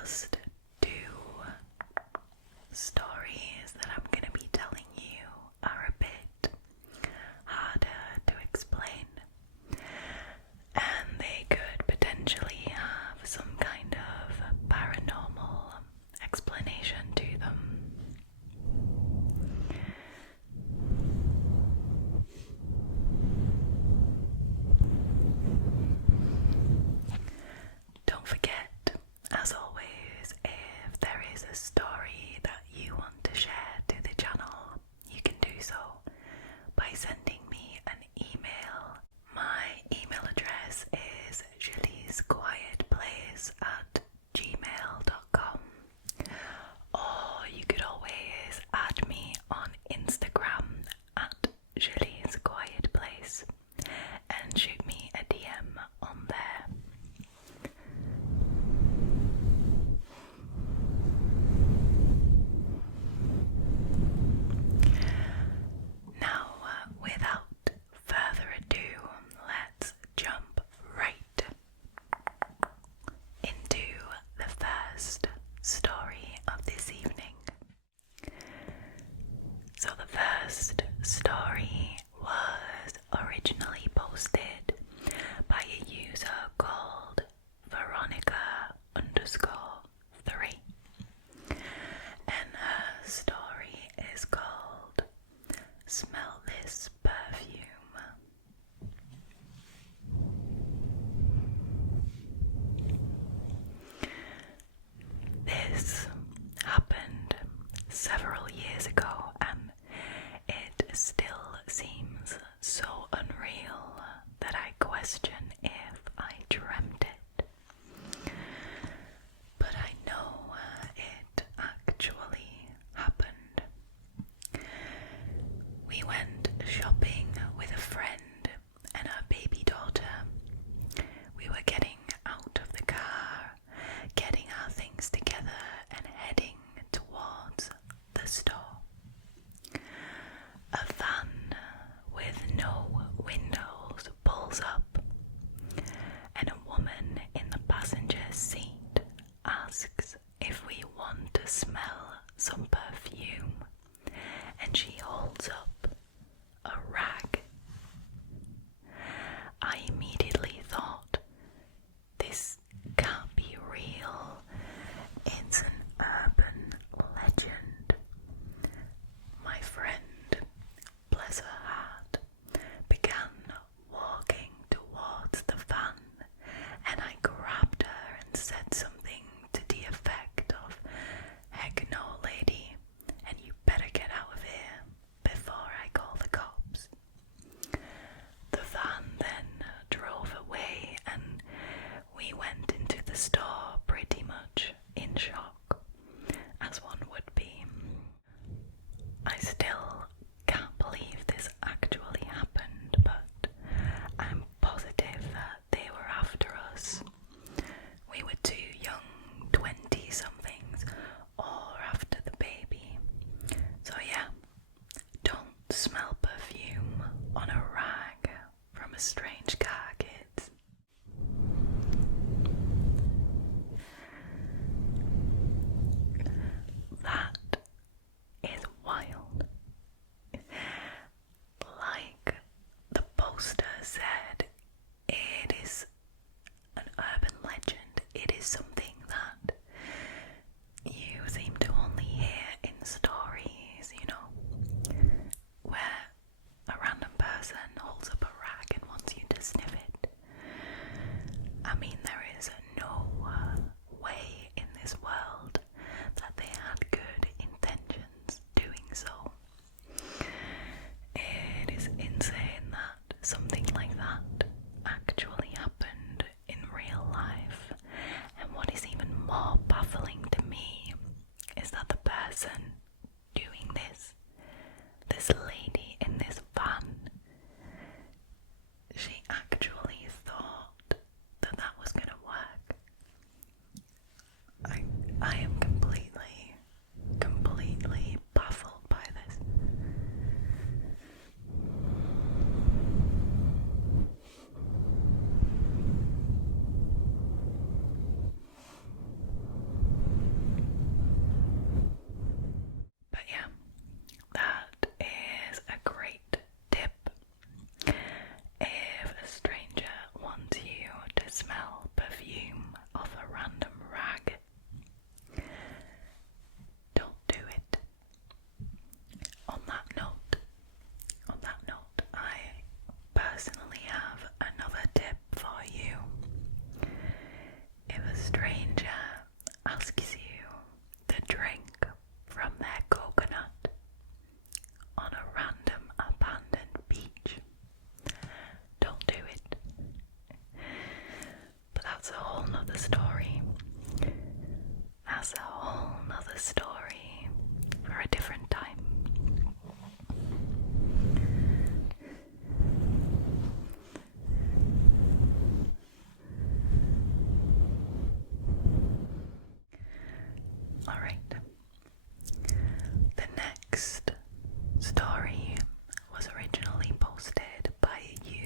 last two stories that I'm going to be telling you are a bit harder to explain, and they could potentially have some kind of paranormal explanation to them. Don't forget, as always, if there is a story that you want to share to the channel, you can do so by sending me an email. My email address is juliesquietplace@gmail.com, or you could always add me on Instagram at juliesquietplace and shoot me a DM on there. Now, without further ado, let's jump right into the first story of this evening. So the first story was originally posted by a user called Veronica_3, and her story is called Smell This Perfume. This happened several years ago, and it still seems so unreal that I question if I dreamt it. But I know it actually happened. We went shopping with a friend and her baby daughter. We were getting out of the car, getting our things together and heading towards the store. A van with no windows pulls up, and a woman in the passenger seat asks if we want to smell some perfume, and she holds up a rag. I immediately thought, this can't be real. It's an urban legend. My friend, bless her heart, began walking towards the van, and I grabbed her and said something to the effect of, "Heck no, lady, and you better get out of here before I call the cops." The van then drove away, and we went into the store pretty much in shock, as one would be. I still can't believe this actually happened, but I'm positive that they were after us. We were two young 20-somethings, or after the baby. So yeah, don't smell perfume on a rag from a strange car, kids. That is wild. Like the poster said, it is an urban legend. It is something that you seem to only hear in stories, you know, where a random person holds up a rag and wants you to sniff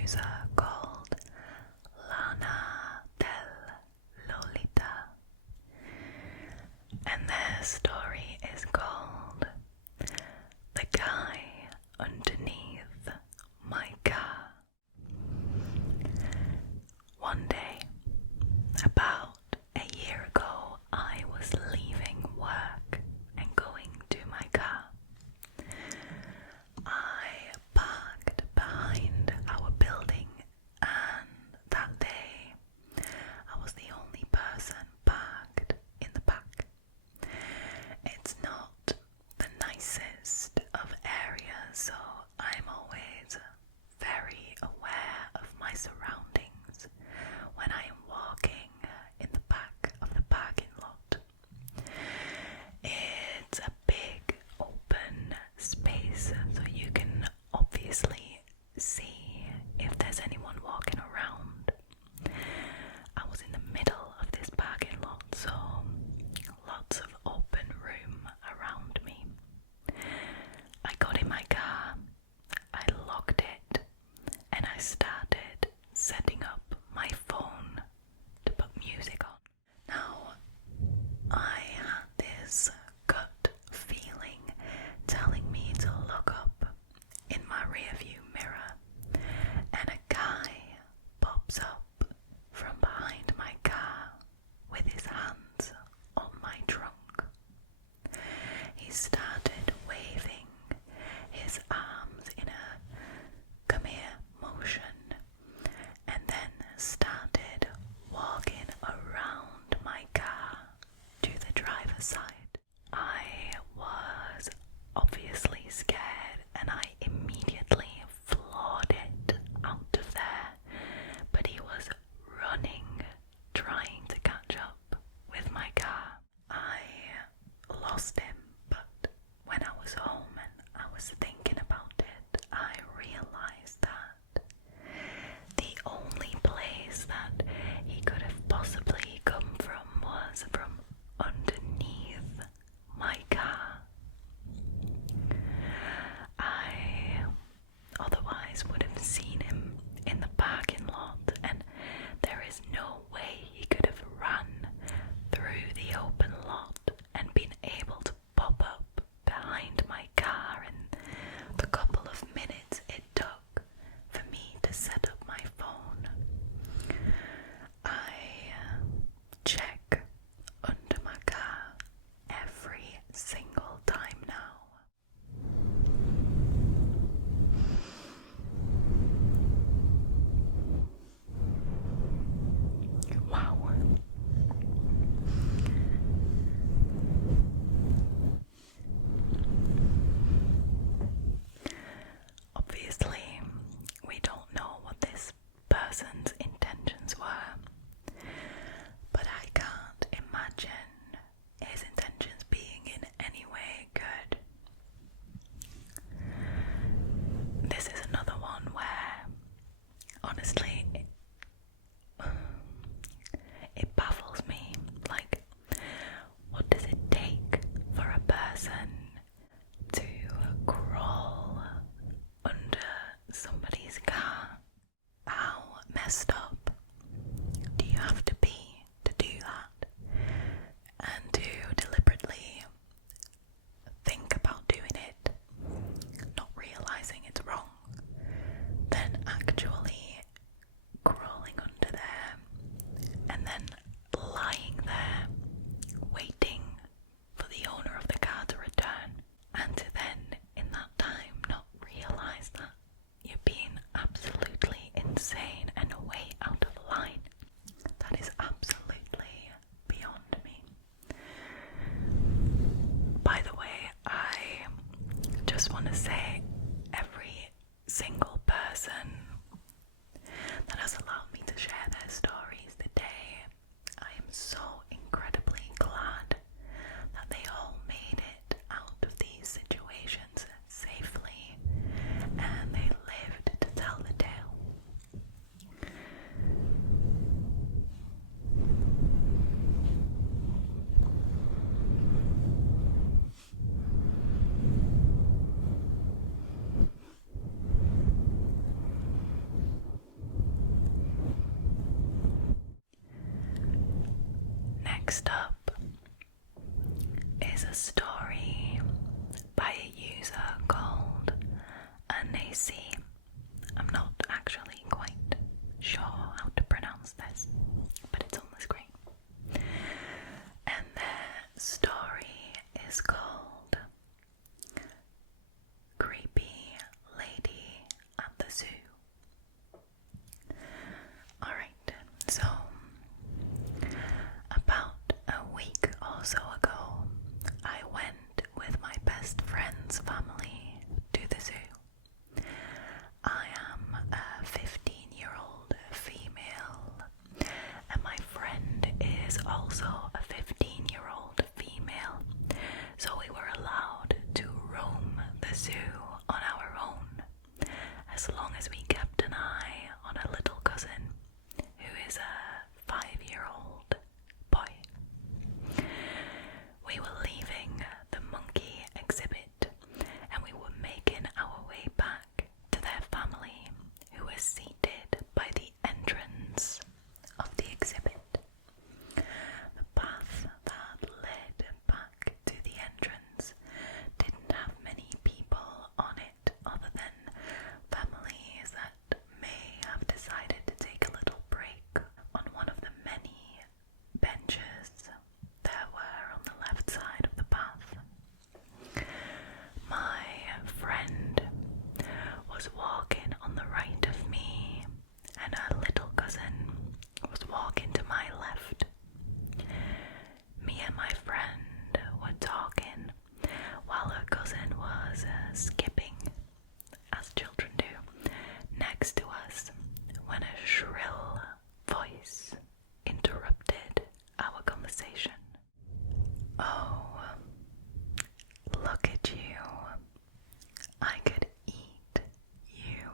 user called LanaDelLolita, and their story is called The Guy Underneath My Car. One day, about a year ago, I was leaving work and going to my car. I parked behind our building, and that day I was the only person parked in the back. It's not the nicest of areas, so I'm always very aware of my surroundings when I am walking in the back of the parking lot. It's a big open space, so you can obviously see if there's anyone walking around. I was in the middle of this parking lot, so lots of open room around me. I got in my car, I locked it, and I started setting up my phone to put music on. Now, I had this gut feeling telling me to look up in my rearview mirror, and a guy pops up from behind my car with his hands on my trunk. He started waving his arms in a come here motion, and then started walking around my car to the driver's side. I was obviously scared, and I immediately floored it out of there, but he was running, trying to catch up with my car. I lost him, but when I was home and I was thinking about it, I realized that the only place that he could have possibly come from was from underneath my car. I otherwise would have seen him in the parking lot, and there is no way he could have run through the open lot and been able to pop up behind my car in the couple of minutes it took for me to set up my phone. I check under my car every single time now. Wow. Obviously, we don't know what this person's intentions were, but I can't imagine his intentions being in any way good. This is another one where, honestly, it baffles me. Like, what does it take for a person to crawl under somebody's car? How messed up do you have to be to do that? And to deliberately think about doing it, not realizing it's wrong, then actually Next up is a story by a user called anaesi. I'm not actually quite sure how to pronounce this, but it's on the screen. And their story is called Creepy Lady at the Zoo. Alright, so about a week or so ago, I went with my best friend's family to the zoo. I am a 15-year-old female, and my friend is also a 15-year-old female, so we were allowed to roam the zoo on our own, as long as we kept an eye on a little cousin who is a 5-year-old boy. We were leaving the monkey exhibit, and we were making our way back to their family, who was seated by the entrance of the exhibit. The path that led back to the entrance didn't have many people on it other than families that may have decided to take a little break on one of the many benches there were on the left side of the path. My friend was walking on the right of me, and her little cousin was walking to my left. Me and my friend were talking while her cousin was skipping, as children do, next to us, when a shrill voice interrupted our conversation. "Oh, look at you. I could eat you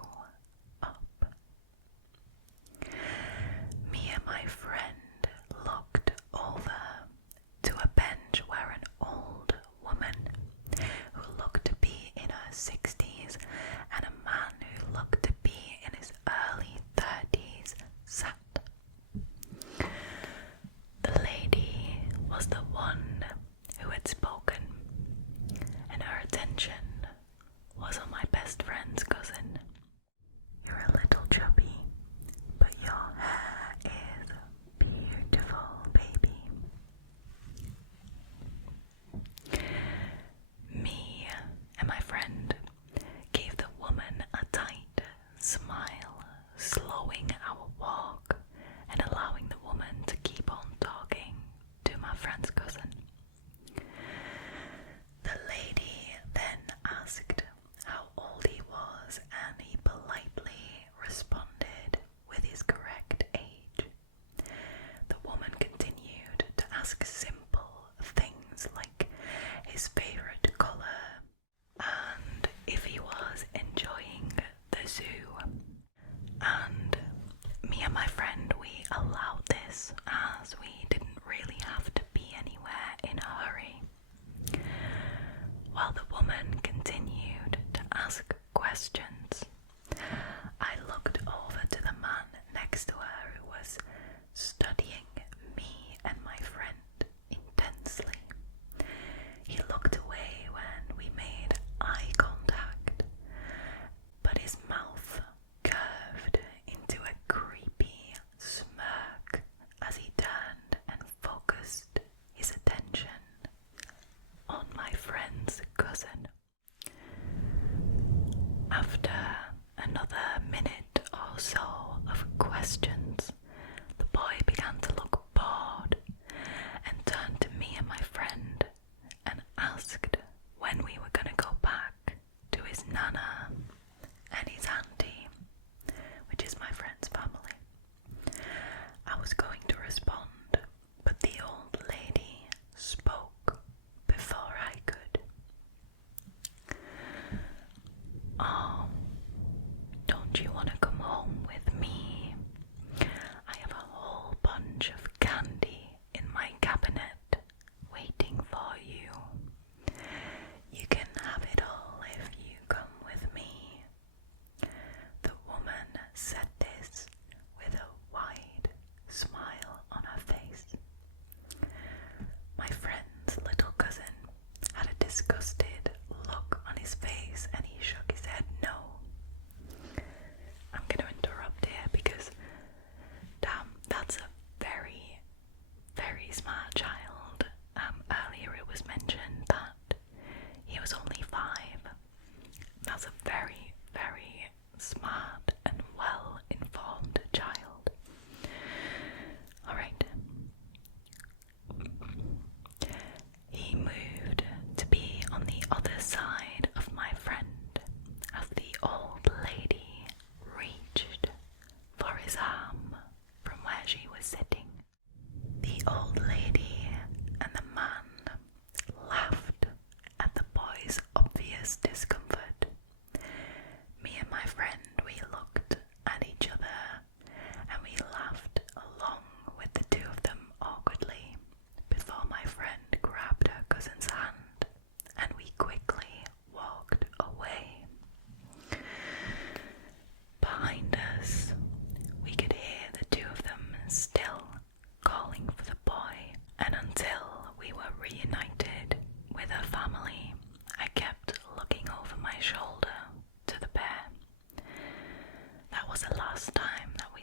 up." Me and my friend looked over to a bench where an old woman who looked to be in her 60s and a man who looked to be in his early 30s sat. The lady was the one who had spoken, and her attention was on my best friend's cousin. "You're a little chubby, but your hair is beautiful, baby." Me and my friend gave the woman a tight smile, slowing our walk and allowing the woman to keep on talking to my friend's cousin. The lady then asked how old he was, and he politely responded with his correct age. The woman continued to ask simple things like his favorite color and if he was enjoying the zoo. And me and my friend, we allowed this as we didn't really have to be anywhere in a hurry. While the woman continued to ask questions, I looked over to the man next to her who was studying me and my friend intensely. He looked away when we made eye contact, but his mouth curved into a creepy smirk as he turned and focused his attention on my friend's cousin. After another minute or so of questions, the boy began to look bored and turned to me and my friend and asked when we were going to go back to his nana and his auntie, which is my friend's family. I was going to respond, but the old lady spoke before I could. "Oh, don't you want to come home with me?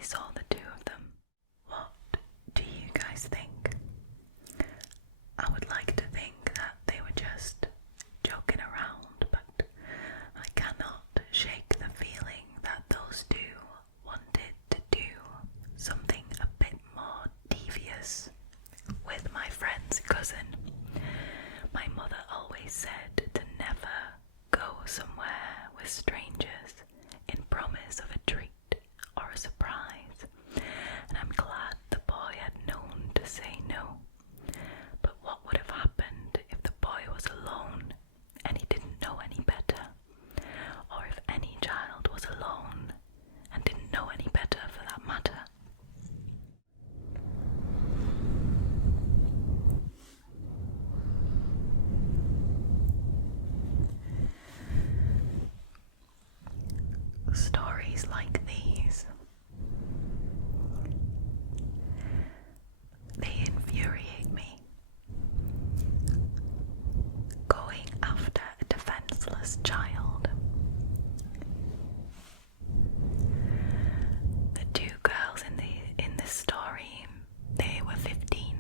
saw the two of them. What do you guys think? I would like to think that they were just joking around, but I cannot shake the feeling that those two wanted to do something a bit more devious with my friend's cousin. My mother always said to never go somewhere with strangers in promise of a treat or a surprise, and I'm glad the boy had known to say no. But what would have happened if the boy was alone and he didn't know any better? Or if any child was alone and didn't know any better for that matter? Stories like these, they infuriate me. Going after a defenseless child. The two girls in this story, they were 15,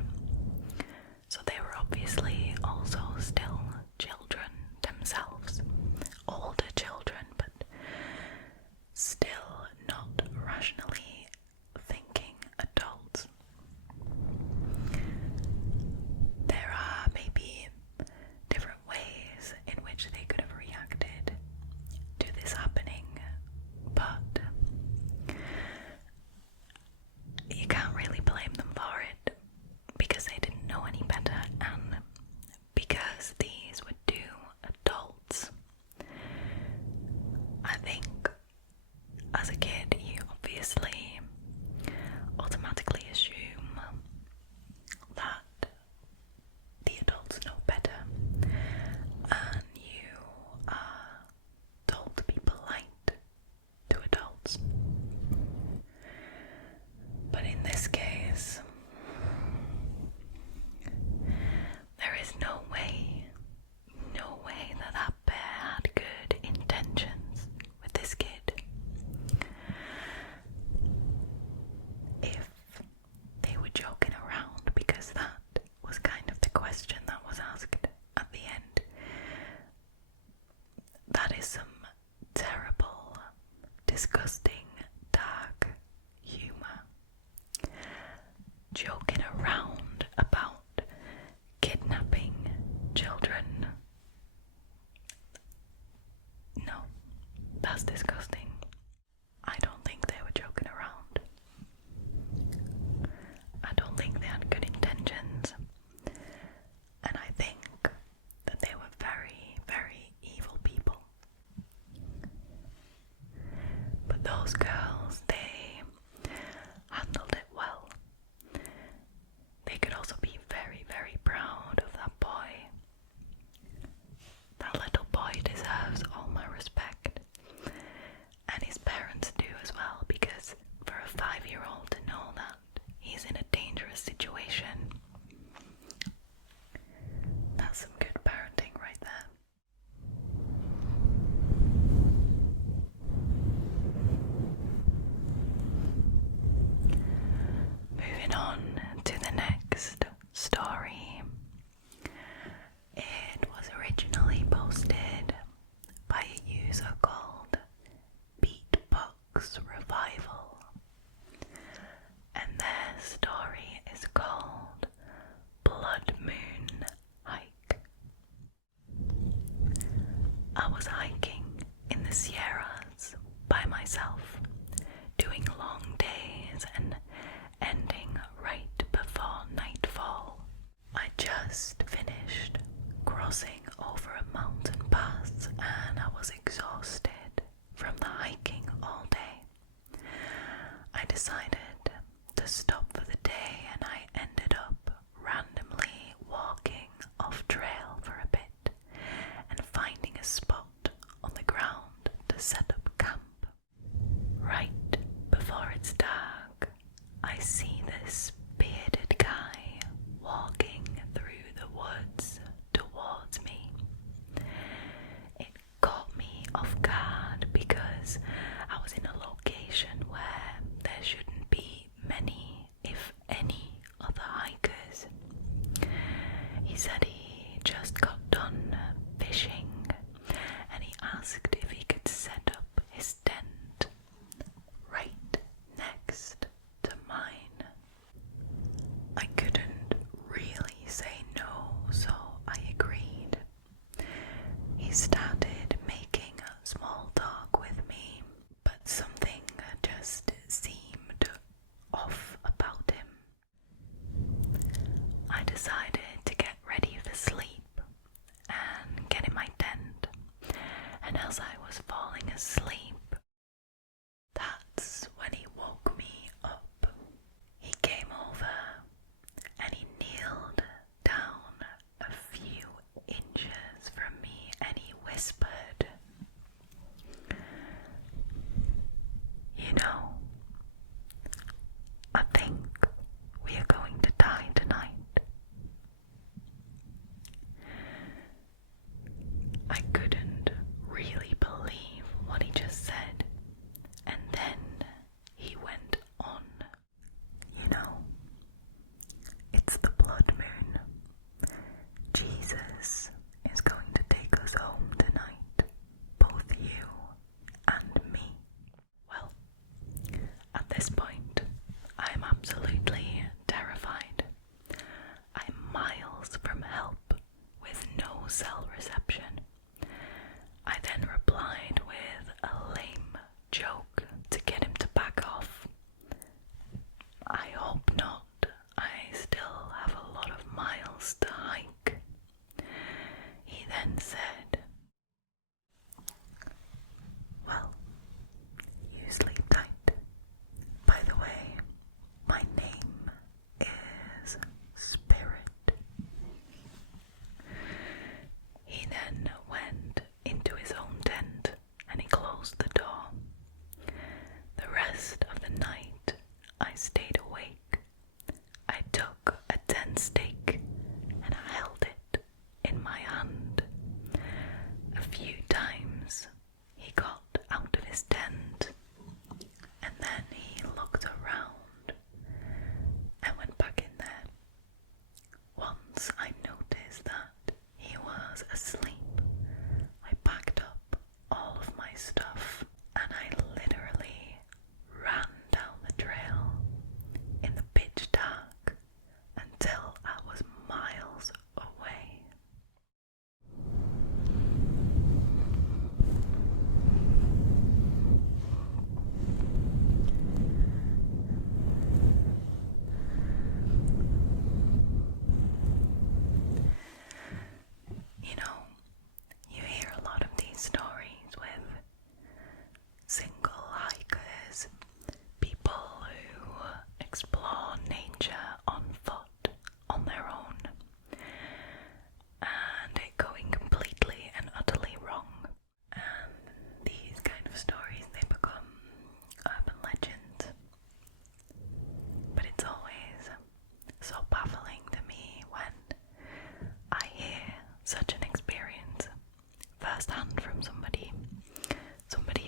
so they were obviously also still children themselves, older children, but still not rationally thinking adults. There are maybe different ways in which they could have reacted to this happening, but you can't really blame them for it because they didn't know any better, and because these were two adults. I think as a kid you obviously automatically assume that the adults know better, and you are told to be polite to adults. But in this case, there is no way that that bear had good intentions with this kid. If they were joking around, because that was kind of the question that was asked at the end, that is some terrible, disgusting, dark humour. Joking around about kidnapping children. No, that's disgusting. I don't think they were joking around. I don't think they had good intentions. And I think that they were very, very evil people. But those girls, they handled it well. They could also be very, very proud of that boy. That little boy deserves all my respect. And his parents do as well, because for a 5-year-old to know that he's in a dangerous situation, that's some good parenting right there. Moving on to the next story. It was originally posted by a user called beatboxrevival, and their story is called Blood Moon Hike. I was hiking in the Sierras by myself, doing long days and ending right before nightfall. I just finished crossing over a mountain pass and I was exhausted from the hiking all day. I decided to stop for the day and I ended up randomly walking off trail for a bit and finding a spot on the ground to set up camp. Right before it's dark, I see this bearded guy walking through the woods towards me. It caught me off guard because I was in a location where there shouldn't cell reception. I then replied with a lame joke to get him to back off. I hope not. I still have a lot of miles to hike. He then said, "Well, you sleep tight. By the way, my name is Spirit." He then went into his own tent and he closed the door. The rest of the night I stayed awake. I took a tent stake and I held it in my hand. A few times he got out of his tent and then he looked around and went back in there. Once I noticed that he was asleep, I packed up all of my stuff and I literally ran down the trail in the pitch dark until I was miles away. You know, you hear a lot of these stories with single hikers, people who explore nature on foot, on their own, and it going completely and utterly wrong. And these kind of stories, they become urban legends. But it's always so baffling to me when I hear such an experience firsthand from somebody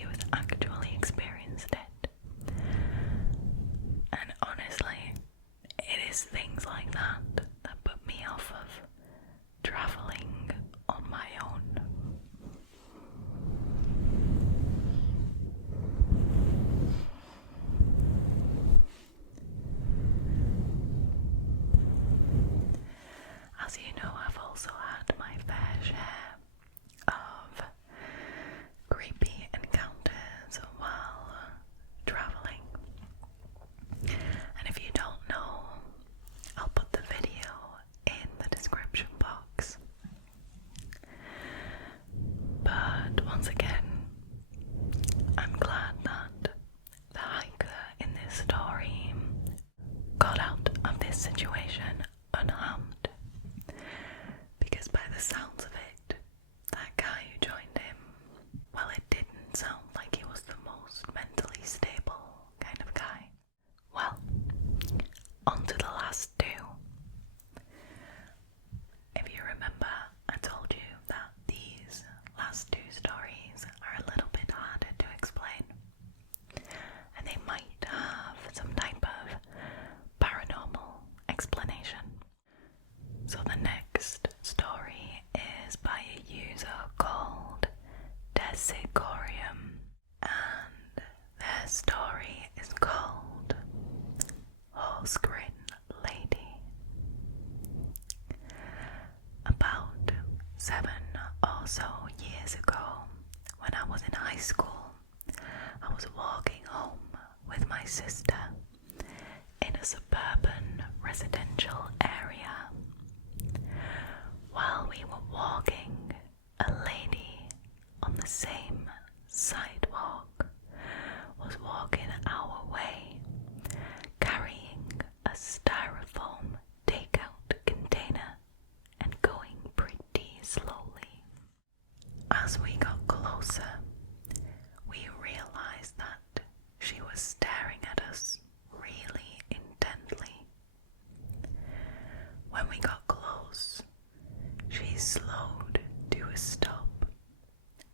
who has actually experienced it. And honestly, it is things like that that put me off of travelling on my own. As you know, I've also had my fair share of creepy encounters while travelling. And if you don't know, I'll put the video in the description box. But once again, I'm glad that the hiker in this story got out of this situation unharmed. Because by the sounds of it, that guy who joined him, well, it didn't sound like he was the most mentally stable kind of guy. Well, on to the last two. If you remember, I told you that these last two stories are a little bit harder to explain, and they might have some type of paranormal explanation. So the next story is by a user called Decicorium, and their story is called Grin Lady. About 7 or so years ago, when I was in high school, I was walking home with my sister in a suburban residential area. While we were walking, a lady on the same sidewalk was walking our way, carrying a styrofoam takeout container and going pretty slowly. As we got closer, we realized that she was staring at us really intently. When we got close, she slowed to a stop,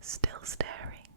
still staring,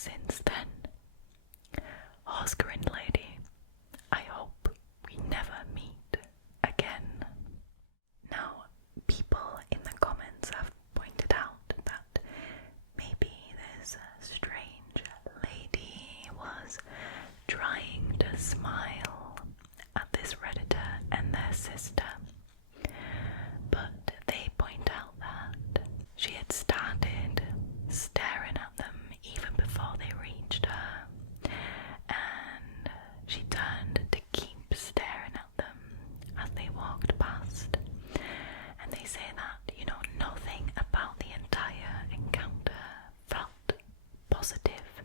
since then. Horse-grin lady, I hope we never meet again. Now, people in the comments have pointed out that maybe this strange lady was trying to smile at this Redditor and their sister, but they point out that she had started staring at them even before they reached her, and she turned to keep staring at them as they walked past. And they say that, nothing about the entire encounter felt positive.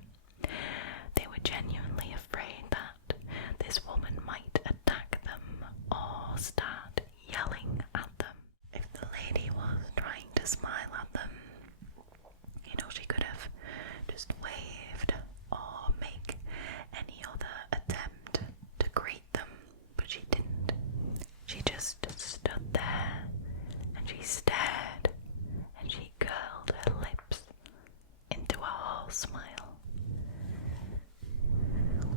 They were genuinely afraid that this woman might attack them or start yelling at them. If the lady was trying to smile at them, she could have just waved or make any other attempt to greet them, but she didn't. She just stood there and she stared and she curled her lips into a horse smile,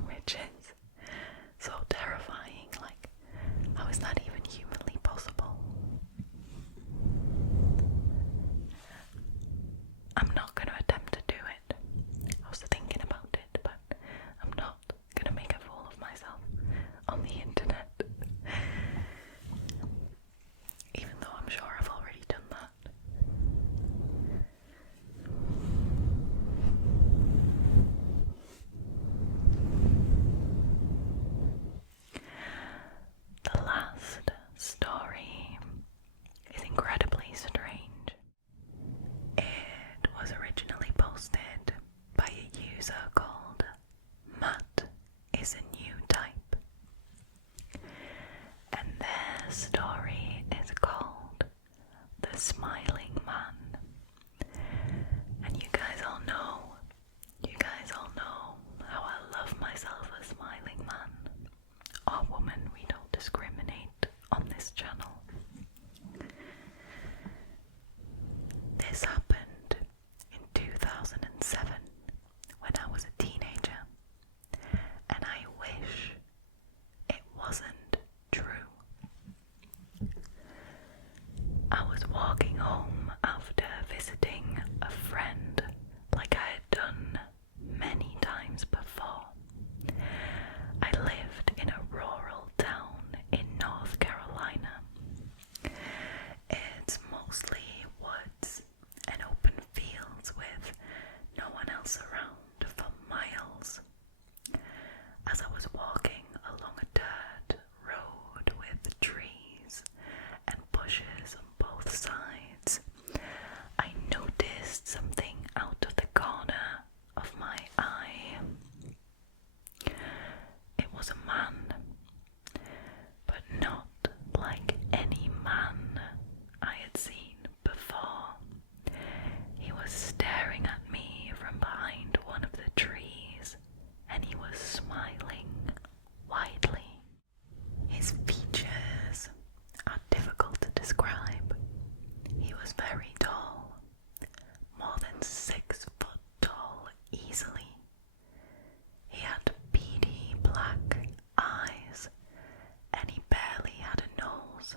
which is so terrifying. Like, how is that even humanly possible? I'm not going to attempt to do it. I was thinking about it, but I'm not going to make a fool of myself on the internet. Even though I'm sure I've already done that. The last story is incredibly strange. It was originally posted by a user called MattIsANewtype, and their story is called The Smiling Man. And you guys all know how I love myself a smiling man or woman. We don't discriminate on this channel. This happened in 2007 when I was a teenager, and I wish it wasn't true. I was walking home after visiting a friend like I had done many times before. I lived in a rural town in North Carolina. It's mostly woods and open fields with no one else around for miles. As I was walking along a dirt road with trees and bushes on both sides, I noticed something out of the corner of my eye. It was a man, but not like any man I had seen before. He was staring at me from behind one of the trees, and he was smiling widely. His features are difficult to describe. He was very tall, more than 6 foot tall easily. He had beady black eyes, and he barely had a nose.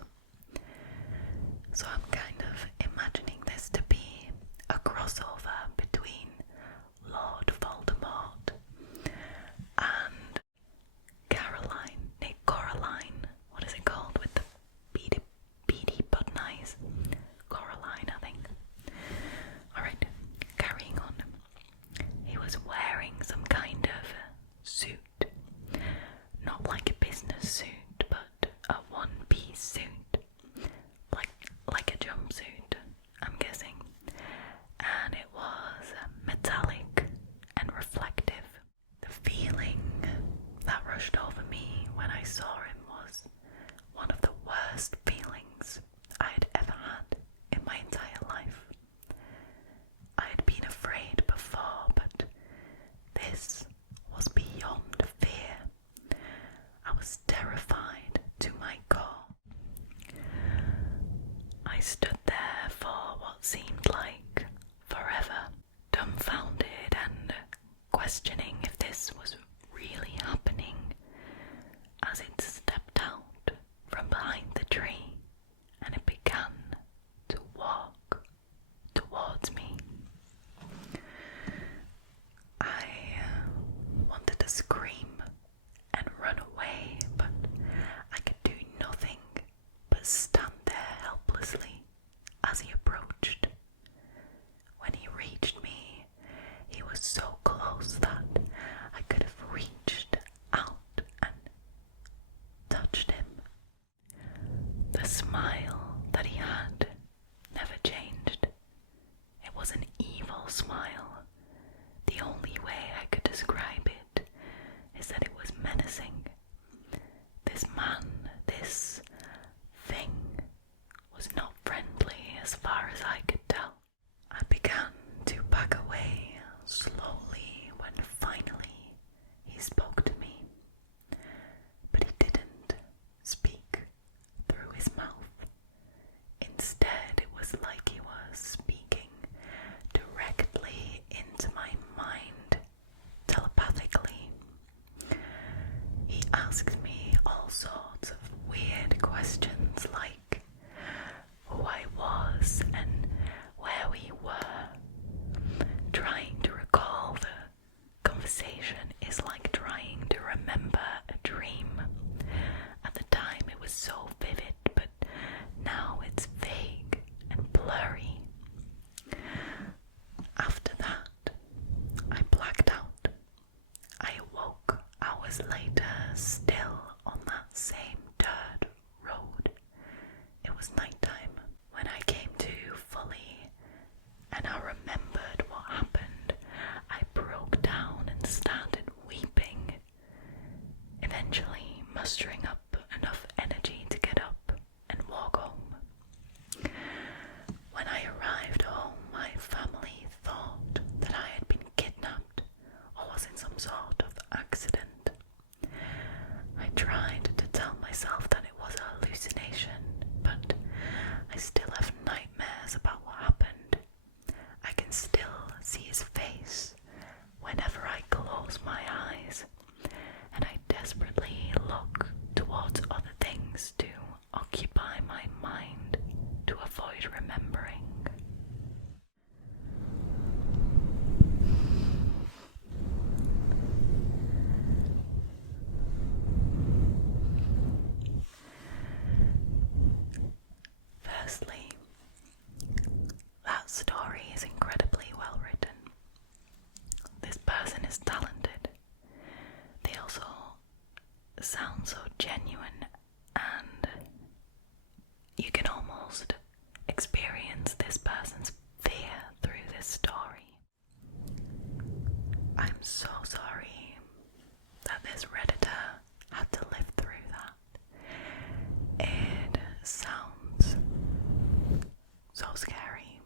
So I'm kind of imagining this to be a crossover between Lord Voldemort and Coraline, what is it called with the beady button eyes? Coraline, I think. Alright, carrying on. He was wearing some kind of suit. Not like a business suit, but a one-piece suit. Like a jumpsuit, I'm guessing. And it was metallic and reflective. The feeling that rushed over me when I saw him was one of the worst feelings I had ever had in my entire life. I had been afraid before, but this was beyond fear. I was terrified to my core. The smile that he had never changed. It was an evil smile. The only way I could describe it is that it was menacing. This man, this thing, was not friendly as far as I could tell. I began to back away slowly when finally he spoke to me. But he didn't speak through his mouth. Instead, it was like he was speaking directly into my mind, telepathically. He asked me all sorts of weird questions like who I was and where we were. Trying to recall the conversation is like trying to remember a dream. At the time it was so vivid, but now it's vague and blurry. After that, I blacked out. I awoke hours later, still on that same dirt road. It was nighttime when I came to fully, and I remembered what happened. I broke down and started weeping, eventually mustering up enough energy to get up and walk home. When I arrived home, my family thought that I had been kidnapped or was in some sort of accident. I tried to tell myself that it was a hallucination, but I still have nightmares about what happened. I can still see his face whenever I close my eyes, and I desperately look towards other things to occupy my mind to avoid remembering. Firstly, that story is incredibly well written. This person is talented. They also sound so genuine, and you can almost experience this person's fear through this story. I'm so sorry that this Redditor had to live through that. It sounds so scary,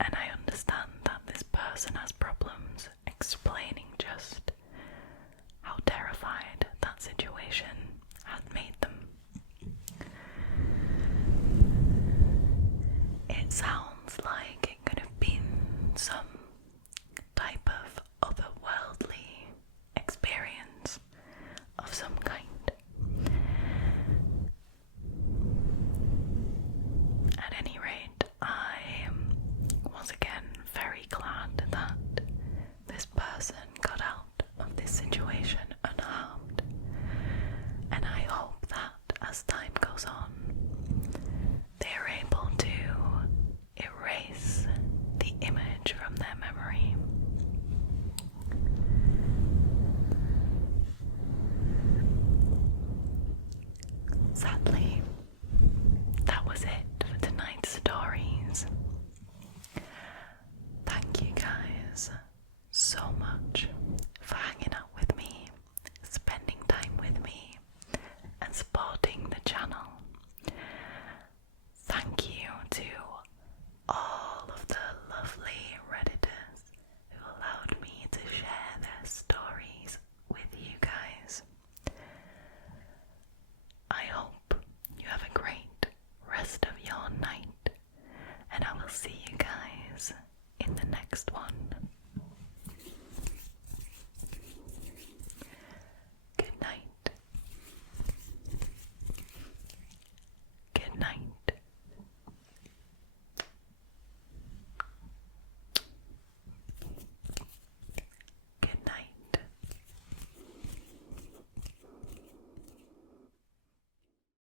and I understand that this person has problems explaining just how terrified that situation had made them. It sounds like it could have been some type of otherworldly experience of some kind. At any rate, I am once again very glad that this person got out of this situation unharmed, and I hope that as time goes on, they are able to erase the image from their memory. Sadly,